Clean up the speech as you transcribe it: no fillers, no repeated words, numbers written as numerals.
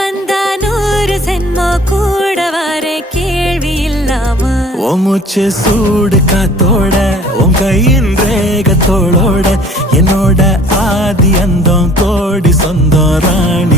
வந்தா 100 சென்மோ கூட வர கேள்வி இல்லாம மூச்சு சூடு காத்தோட உன் கையின் ரேகத்தோளோட என்னோட ஆதி அந்தம் கோடி சொந்தம் ராணி